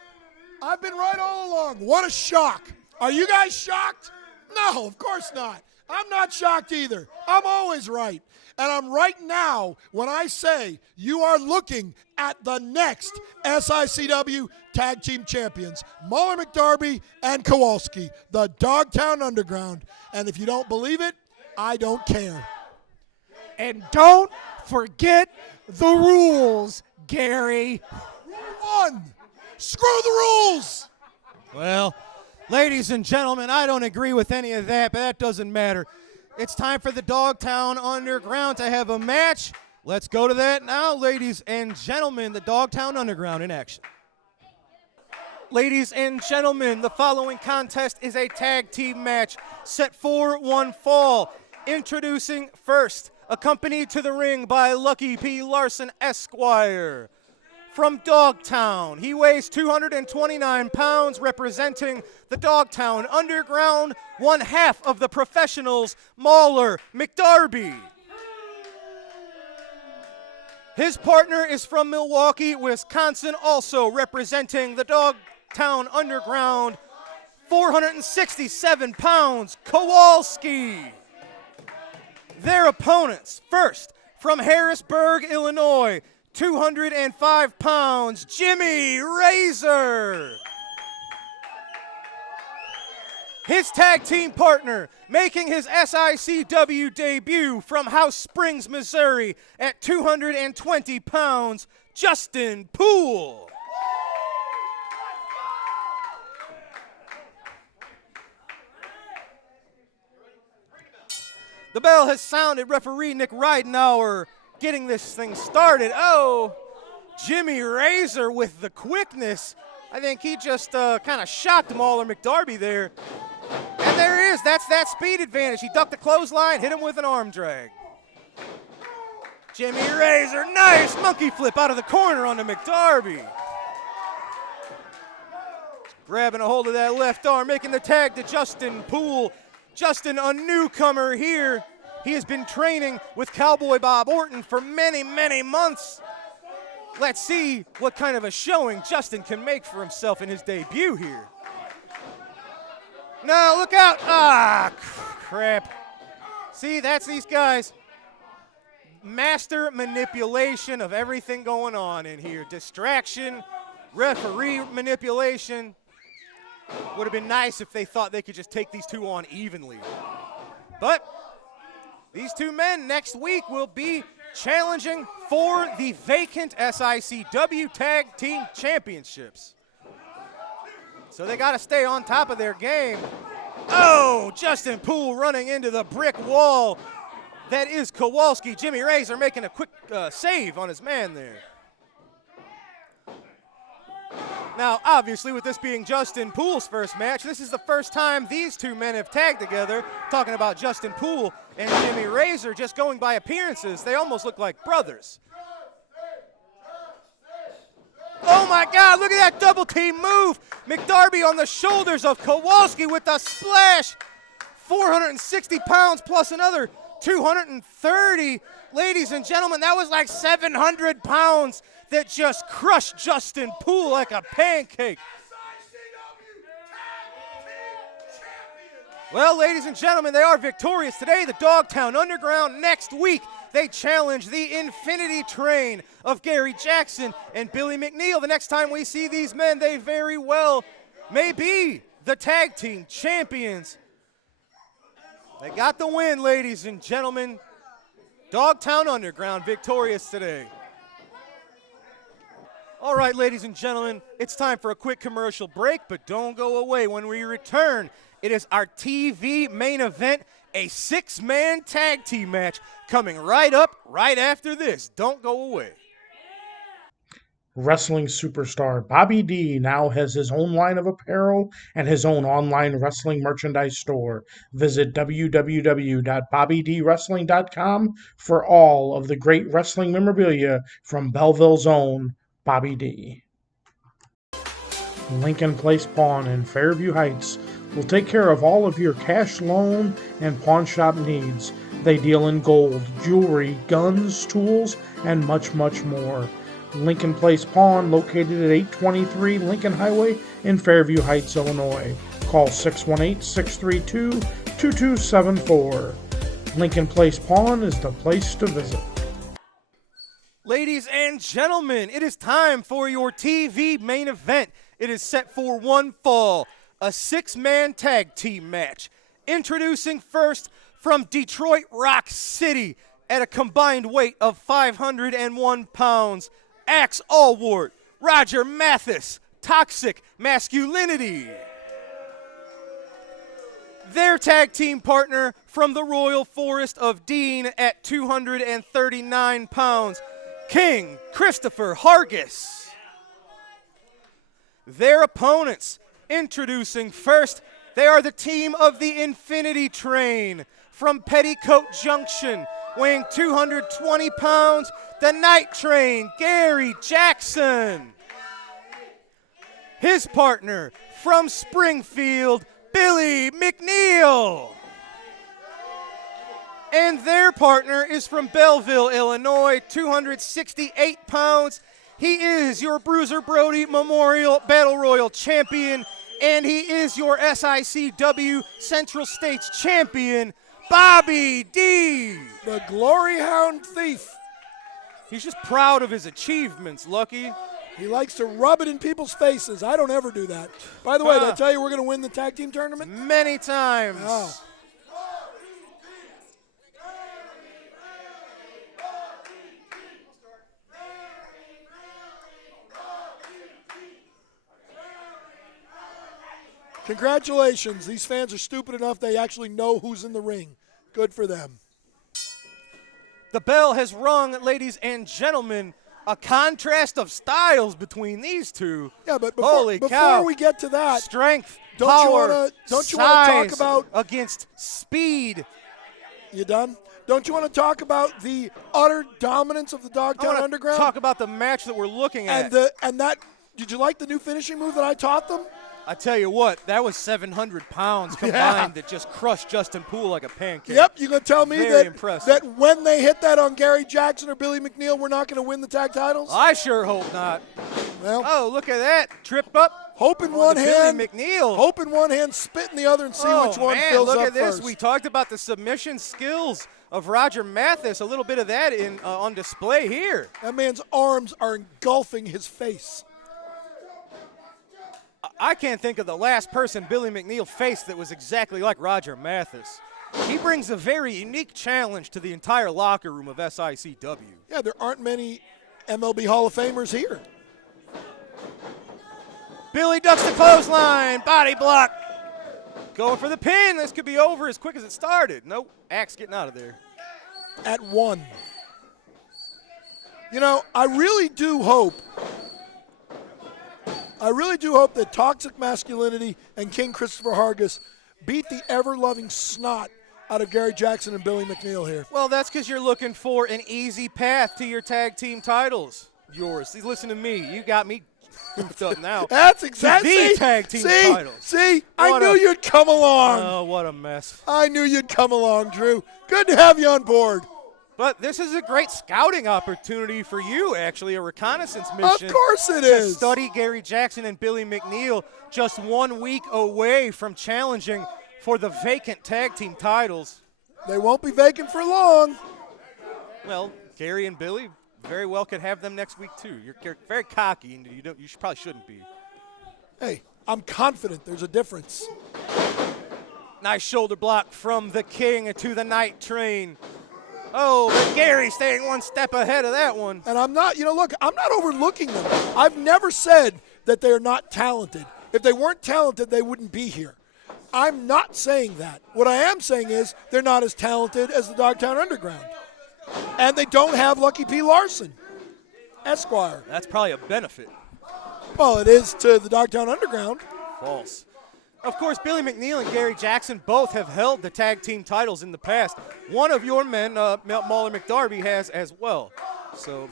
I've been right all along. What a shock. Are you guys shocked? No, of course not. I'm not shocked either. I'm always right. And I'm right now when I say you are looking at the next SICW Tag Team Champions, Mahler McDarby and Kowalski, the Dogtown Underground. And if you don't believe it, I don't care. And don't forget the rules, Gary. Rule 1, screw the rules. Well, ladies and gentlemen, I don't agree with any of that, but that doesn't matter. It's time for the Dogtown Underground to have a match. Let's go to that now, ladies and gentlemen. The Dogtown Underground in action. Ladies and gentlemen, the following contest is a tag team match set for one fall. Introducing first, accompanied to the ring by Lucky P. Larson Esquire. From Dogtown, he weighs 229 pounds, representing the Dogtown Underground, one half of the professionals, Mahler McDarby. His partner is from Milwaukee, Wisconsin, also representing the Dogtown Underground, 467 pounds, Kowalski. Their opponents, first from Harrisburg, Illinois, 205 pounds, Jimmy Razor. His tag team partner, making his SICW debut from House Springs, Missouri, at 220 pounds, Justin Poole. The bell has sounded. Referee Nick Ridenauer getting this thing started. Oh, Jimmy Razor with the quickness. I think he just kind of shocked Mauler McDarby there. And there he is. That's that speed advantage. He ducked the clothesline, hit him with an arm drag. Jimmy Razor, nice monkey flip out of the corner onto McDarby. Grabbing a hold of that left arm, making the tag to Justin Poole. Justin, a newcomer here. He has been training with Cowboy Bob Orton for many, many months. Let's see what kind of a showing Justin can make for himself in his debut here. No, look out. Ah, crap. See, that's these guys. Master manipulation of everything going on in here. Distraction, referee manipulation. Would have been nice if they thought they could just take these two on evenly. But these two men next week will be challenging for the vacant SICW Tag Team Championships. So they got to stay on top of their game. Oh, Justin Poole running into the brick wall. That is Kowalski. Jimmy Razor making a quick save on his man there. Now, obviously, with this being Justin Poole's first match, this is the first time these two men have tagged together. Talking about Justin Poole and Jimmy Razor, just going by appearances, they almost look like brothers. Oh my God, look at that double team move. McDarby on the shoulders of Kowalski with the splash. 460 pounds plus another 230. Ladies and gentlemen, that was like 700 pounds that just crushed Justin Poole like a pancake. Well, ladies and gentlemen, they are victorious today. The Dogtown Underground. Next week, they challenge the Infinity Train of Gary Jackson and Billy McNeil. The next time we see these men, they very well may be the tag team champions. They got the win, ladies and gentlemen. Dogtown Underground victorious today. All right, ladies and gentlemen, it's time for a quick commercial break, but don't go away. When we return, it is our TV main event, a six-man tag team match coming right up right after this. Don't go away. Wrestling superstar Bobby D now has his own line of apparel and his own online wrestling merchandise store. Visit www.bobbydwrestling.com for all of the great wrestling memorabilia from Belleville's own Bobby D. Lincoln Place Pawn in Fairview Heights will take care of all of your cash loan and pawn shop needs. They deal in gold, jewelry, guns, tools, and much, much more. Lincoln Place Pawn, located at 823 Lincoln Highway in Fairview Heights, Illinois. Call 618-632-2274. Lincoln Place Pawn is the place to visit. Ladies and gentlemen, it is time for your TV main event. It is set for one fall, a six-man tag team match. Introducing first from Detroit Rock City at a combined weight of 501 pounds, Axe Allward, Roger Mathis, Toxic Masculinity. Their tag team partner from the Royal Forest of Dean at 239 pounds, King Christopher Hargis. Their opponents, introducing first, they are the team of the Infinity Train from Petticoat Junction, weighing 220 pounds, the Night Train, Gary Jackson. His partner from Springfield, Billy McNeil. And their partner is from Belleville, Illinois, 268 pounds. He is your Bruiser Brody Memorial Battle Royal champion, and he is your SICW Central States champion, Bobby D. The Glory Hound Thief. He's just proud of his achievements, Lucky. He likes to rub it in people's faces. I don't ever do that. By the way, did I tell you we're going to win the tag team tournament? Many times. Oh. Congratulations. These fans are stupid enough they actually know who's in the ring. Good for them. The bell has rung, ladies and gentlemen. A contrast of styles between these two. Yeah, but Holy before cow. we get to that, Strength, don't power, you want to talk size about against speed? You done? Don't you want to talk about the utter dominance of the I Dogtown wanna Underground? talk about the match that we're looking at. And that. Did you like the new finishing move that I taught them? I tell you what, that was 700 pounds combined that just crushed Justin Poole like a pancake. Yep, you gonna tell me Very impressive. that when they hit that on Gary Jackson or Billy McNeil, we're not gonna win the tag titles? I sure hope not. Well, Oh, look at that. Trip up. hope in on one the hand, Billy McNeil. hope in one hand, spit in the other, and see which one man, fills look up at this. first. We talked about the submission skills of Roger Mathis. A little bit of that on display here. That man's arms are engulfing his face. I can't think of the last person Billy McNeil faced that was exactly like Roger Mathis. He brings a very unique challenge to the entire locker room of SICW. Yeah, there aren't many MLB Hall of Famers here. Billy ducks the clothesline, body block. Going for the pin. This could be over as quick as it started. Nope, Axe getting out of there. At one. You know, I really do hope that Toxic Masculinity and King Christopher Hargis beat the ever-loving snot out of Gary Jackson and Billy McNeil here. Well, that's because you're looking for an easy path to your tag team titles. Yours. See, listen to me. You got me goofed up now. That's exactly the tag team titles. See, I What knew a- you'd come along. Oh, what a mess. I knew you'd come along, Drew. Good to have you on board. But this is a great scouting opportunity for you, actually, a reconnaissance mission. Of course it to is. study Gary Jackson and Billy McNeil just 1 week away from challenging for the vacant tag team titles. They won't be vacant for long. Well, Gary and Billy very well could have them next week, too. You're very cocky, and you probably shouldn't be. Hey, I'm confident there's a difference. Nice shoulder block from the King to the Night Train. Oh, but Gary staying one step ahead of that one. And I'm not, look, I'm not overlooking them. I've never said that they're not talented. If they weren't talented, they wouldn't be here. I'm not saying that. What I am saying is they're not as talented as the Dogtown Underground. And they don't have Lucky P. Larson, Esquire. That's probably a benefit. Well, it is to the Dogtown Underground. False. Of course, Billy McNeil and Gary Jackson both have held the tag team titles in the past. One of your men, Mauler McDarby, has as well. So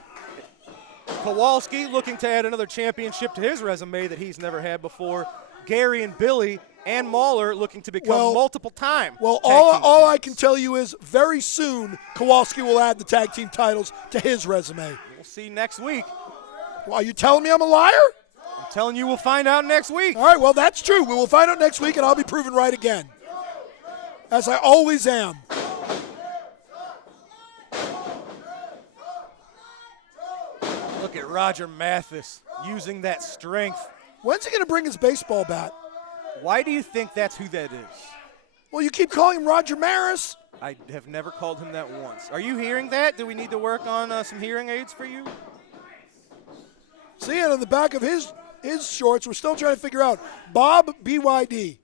Kowalski looking to add another championship to his resume that he's never had before. Gary and Billy and Mauler looking to become multiple-time. Well, all I can tell you is very soon Kowalski will add the tag team titles to his resume. We'll see next week. Well, are you telling me I'm a liar? I'm telling you we'll find out next week. All right, well, that's true. We will find out next week, and I'll be proven right again, as I always am. Look at Roger Mathis using that strength. When's he going to bring his baseball bat? Why do you think that's who that is? Well, you keep calling him Roger Maris. I have never called him that once. Are you hearing that? Do we need to work on some hearing aids for you? See it on the back of his shorts. We're still trying to figure out. Bob BYD.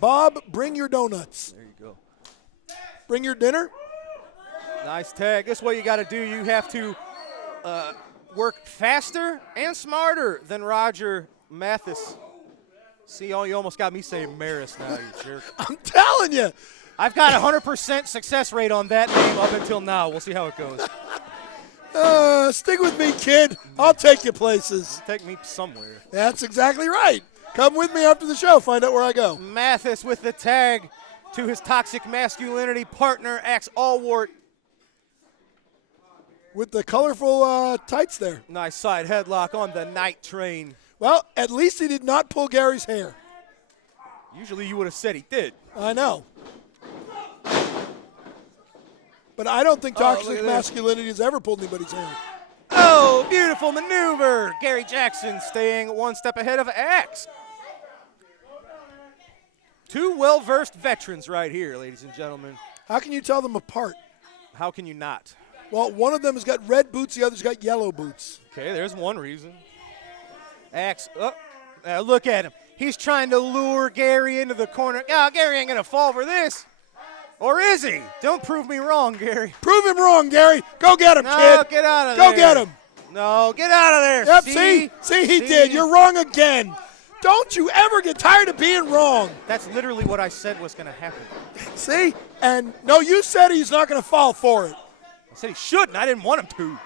Bob, bring your donuts. There you go. Bring your dinner. Nice tag. This is what you got to do. You have to work faster and smarter than Roger Mathis. See, you almost got me saying Maris now, you jerk. I'm telling you. I've got a 100% success rate on that name up until now. We'll see how it goes. Stick with me, kid. I'll take you places. Take me somewhere. That's exactly right. Come with me after the show. Find out where I go. Mathis with the tag to his Toxic Masculinity partner, Axe Allwart. with the colorful tights there. Nice side headlock on the Night Train. Well, at least he did not pull Gary's hair. Usually you would have said he did. I know. But I don't think Toxic Masculinity has ever pulled anybody's hair. Oh, beautiful maneuver. Gary Jackson staying one step ahead of Axe. Two well-versed veterans right here, ladies and gentlemen. How can you tell them apart? How can you not? Well, one of them has got red boots, the other's got yellow boots. Okay, there's one reason. Axe, look at him. He's trying to lure Gary into the corner. Oh, Gary ain't going to fall for this. Or is he? Don't prove me wrong, Gary. Prove him wrong, Gary. Go get him, no, kid. Get out of there. Go get him. No, get out of there. Yep, see, he did. You're wrong again. Don't you ever get tired of being wrong. That's literally what I said was going to happen. See? And no, you said he's not going to fall for it. I said he shouldn't. I didn't want him to.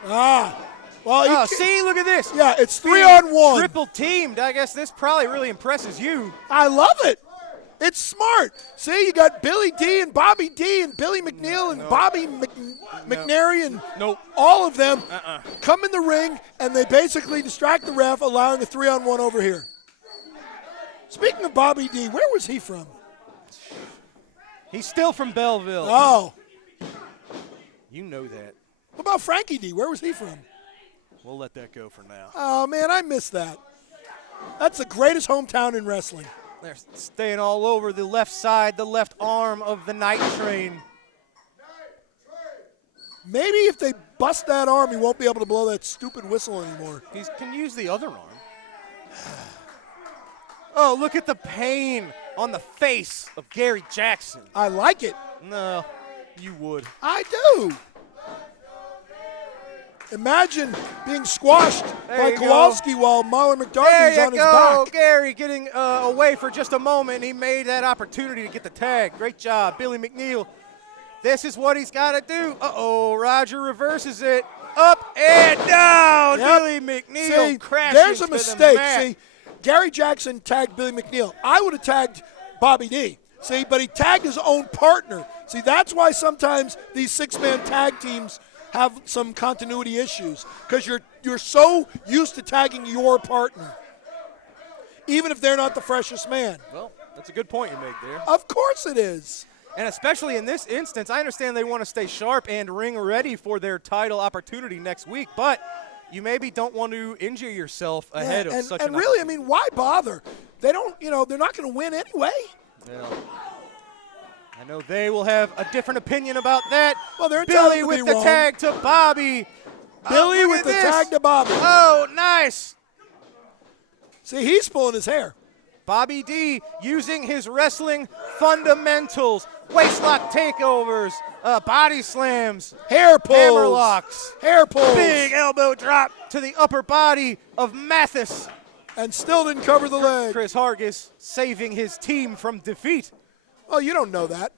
Well, see, look at this. Yeah, it's 3-on-1. Triple teamed. I guess this probably really impresses you. I love it. It's smart. See, you got Billy D and Bobby D and Billy McNeil and Bobby McNary and all of them come in the ring, and they basically distract the ref, allowing a 3-on-1 over here. Speaking of Bobby D, where was he from? He's still from Belleville. Oh. You know that. What about Frankie D? Where was he from? We'll let that go for now. Oh, man, I miss that. That's the greatest hometown in wrestling. They're staying all over the left side, the left arm of the Night Train. Maybe if they bust that arm, he won't be able to blow that stupid whistle anymore. He can use the other arm. Oh, look at the pain on the face of Gary Jackson. I like it. No, you would. I do. Imagine being squashed by Kowalski while Marlon McDarty's on his back. Gary getting away for just a moment. He made that opportunity to get the tag. Great job, Billy McNeil. This is what he's got to do. Uh-oh, Roger reverses it. Up and down. Yep. Billy McNeil crashing there's a to mistake. the mat. See, Gary Jackson tagged Billy McNeil. I would have tagged Bobby D. See, but he tagged his own partner. See, that's why sometimes these six-man tag teams have some continuity issues, because you're so used to tagging your partner, even if they're not the freshest man. Well, that's a good point you made there. Of course it is. And especially in this instance, I understand they want to stay sharp and ring ready for their title opportunity next week, but you maybe don't want to injure yourself ahead of such an And really, I mean, why bother? They don't, they're not going to win anyway. Yeah. I know they will have a different opinion about that. Well, they're Billy entitled to with be the wrong. tag to Bobby. Billy look with at the this. tag to Bobby. Oh, nice. See, he's pulling his hair. Bobby D using his wrestling fundamentals. Waistlock takeovers, body slams, Hair pulls. hammer locks, Hair pulls. big elbow drop to the upper body of Mathis. And still didn't cover the leg. Chris Hargis saving his team from defeat. Oh, you don't know that.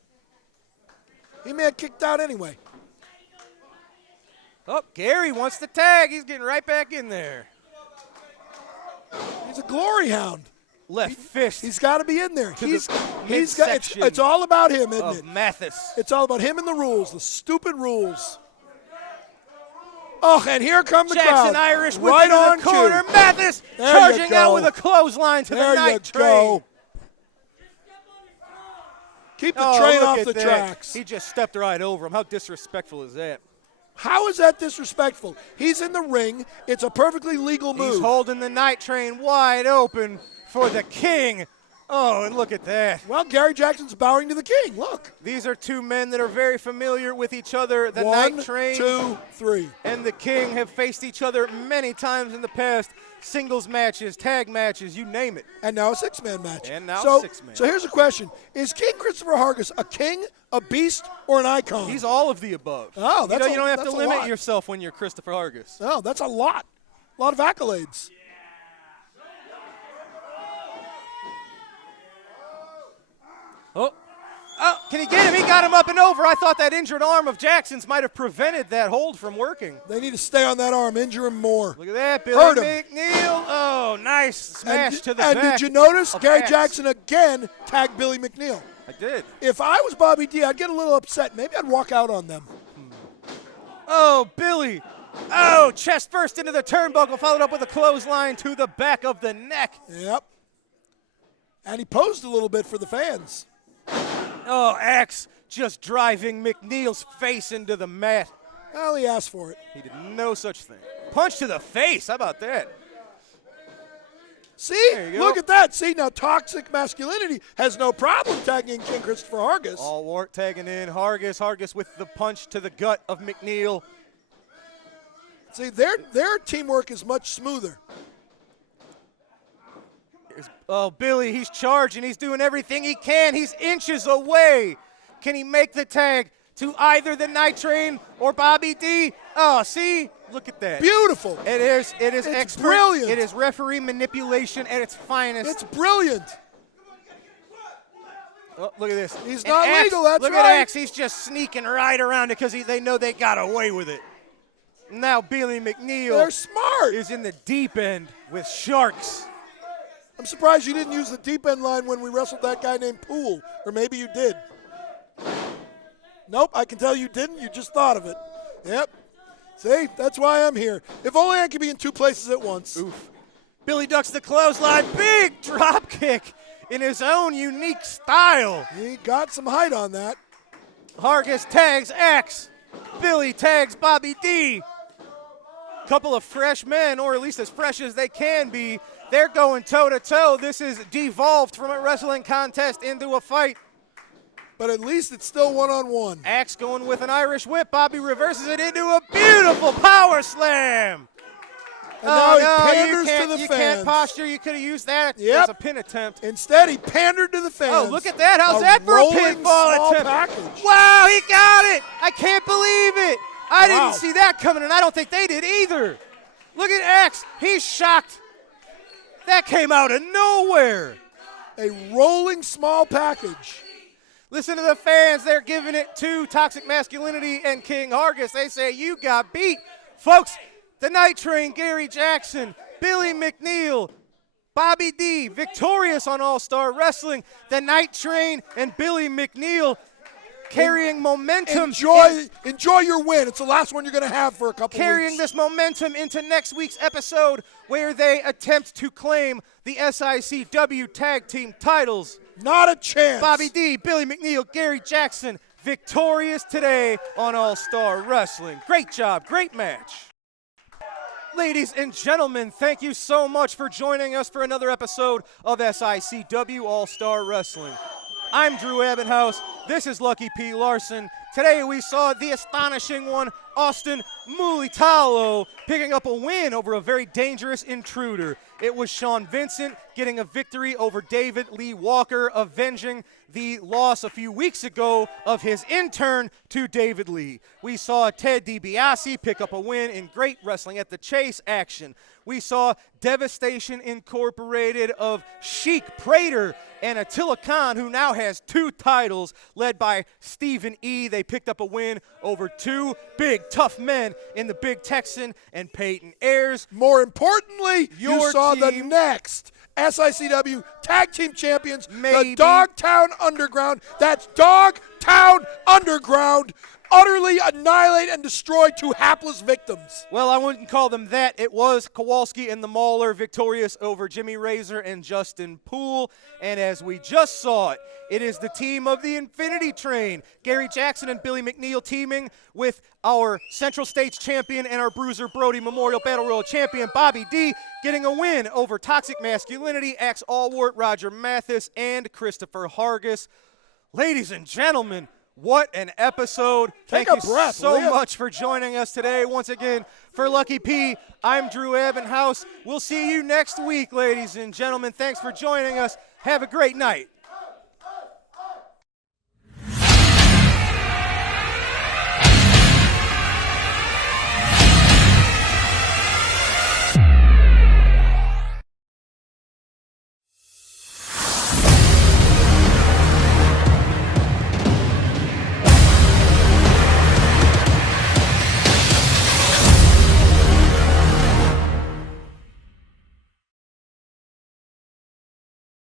He may have kicked out anyway. Oh, Gary wants the tag. He's getting right back in there. He's a glory hound. Left fist. He's got to be in there. He's got. It's all about him, isn't of it? Mathis. It's all about him and the rules, the stupid rules. Oh, and here come the Jackson crowd. Irish with right on the corner. cue. Mathis There charging you go. out with a clothesline to There the Night you go. Train. Keep the train look off at the that. tracks. He just stepped right over him. How disrespectful is that? How is that disrespectful? He's in the ring. It's a perfectly legal move. He's holding the Night Train wide open for the King. Oh, and look at that. Well, Gary Jackson's bowing to the king. Look. These are two men that are very familiar with each other. The 1, Night Train 2, 3. and the King have faced each other many times in the past. Singles matches, tag matches, you name it. And now a six-man match. And now so, six-man. So here's a question. Is King Christopher Hargis a king, a beast, or an icon? He's all of the above. Oh, that's you don't have to that's a limit lot. yourself when you're Christopher Hargis. Oh, that's a lot. A lot of accolades. Oh, can he get him? He got him up and over. I thought that injured arm of Jackson's might have prevented that hold from working. They need to stay on that arm, injure him more. Look at that, Billy Hurt him. McNeil. Oh, nice smash to the and back. did you notice of Gary Axe. Jackson again tagged Billy McNeil? I did. If I was Bobby D, I'd get a little upset. Maybe I'd walk out on them. Oh, Billy Oh, chest first into the turnbuckle, followed up with a clothesline to the back of the neck. Yep. And he posed a little bit for the fans. Oh, Axe just driving McNeil's face into the mat. Well, he asked for it. He did no such thing. Punch to the face. How about that? See? There you go. Look at that. See, now Toxic Masculinity has no problem tagging King Christopher Hargis. All Wart tagging in Hargis. Hargis with the punch to the gut of McNeil. See, their teamwork is much smoother. Oh, Billy, he's charging. He's doing everything he can. He's inches away. Can he make the tag to either the Night Train or Bobby D? Oh, see? Look at that. Beautiful. It is It's expert. brilliant. It is referee manipulation at its finest. It's brilliant. Oh, look at this. He's And not Axe, legal, that's look right. at Axe. He's just sneaking right around it because they know they got away with it. Now Billy McNeil They're smart. is in the deep end with Sharks. I'm surprised you didn't use the deep end line when we wrestled that guy named Poole. Or maybe you did. Nope, I can tell you didn't. You just thought of it. Yep. See, that's why I'm here. If only I could be in two places at once. Oof. Billy ducks the clothesline. Big drop kick in his own unique style. He got some height on that. Hargis tags Axe. Billy tags Bobby D. Couple of fresh men, or at least as fresh as they can be. They're going toe-to-toe. This is devolved from a wrestling contest into a fight. But at least it's still one-on-one. Axe going with an Irish whip. Bobby reverses it into a beautiful power slam. And now he no, panders to the you fans. can't posture. You could have used that Yep. as a pin attempt. Instead, he pandered to the fans. Oh, look at that. How's that for a rolling pinfall small attempt? package. Wow, he got it. I can't believe it. I Wow. didn't see that coming, and I don't think they did either. Look at Axe. He's shocked. That came out of nowhere. A rolling small package. Listen to the fans. They're giving it to Toxic Masculinity and King Hargis. They say, you got beat. Folks, the Night Train, Gary Jackson, Billy McNeil, Bobby D, victorious on All-Star Wrestling. The Night Train and Billy McNeil carrying momentum. Enjoy your win. It's the last one you're going to have for a couple Carrying weeks. this momentum into next week's episode where they attempt to claim the SICW Tag Team titles. Not a chance. Bobby D, Billy McNeil, Gary Jackson, victorious today on All-Star Wrestling. Great job, great match. Ladies and gentlemen, thank you so much for joining us for another episode of SICW All-Star Wrestling. I'm Drew Abbenhouse. This is Lucky P. Larson. Today we saw the astonishing one, Austin Mutolo, picking up a win over a very dangerous Intruder. It was Sean Vincent getting a victory over David Lee Walker, avenging the loss a few weeks ago of his intern to David Lee. We saw Ted DiBiase pick up a win in great Wrestling at the Chase action. We saw Devastation Incorporated of Sheik Prater and Attila Khan, who now has 2 titles, led by Stephen E. They picked up a win over 2 big, tough men in the Big Texan and Peyton Ayers. More importantly, you Your saw the team- next SICW Tag Team Champions, Maybe. the Dogtown Underground. That's Dogtown Underground. Utterly annihilate and destroy 2 hapless victims. Well, I wouldn't call them that. It was Kowalski and the Mauler victorious over Jimmy Razor and Justin Poole. And as we just saw it, it is the team of the Infinity Train. Gary Jackson and Billy McNeil teaming with our Central States champion and our Bruiser Brody Memorial Battle Royal champion, Bobby D, getting a win over Toxic Masculinity, Axe Allwart, Roger Mathis, and Christopher Hargis. Ladies and gentlemen, what an episode. Take Thank a you breath, so will ya? much for joining us today. Once again, for Lucky P, I'm Drew Abbenhouse. We'll see you next week, ladies and gentlemen. Thanks for joining us. Have a great night.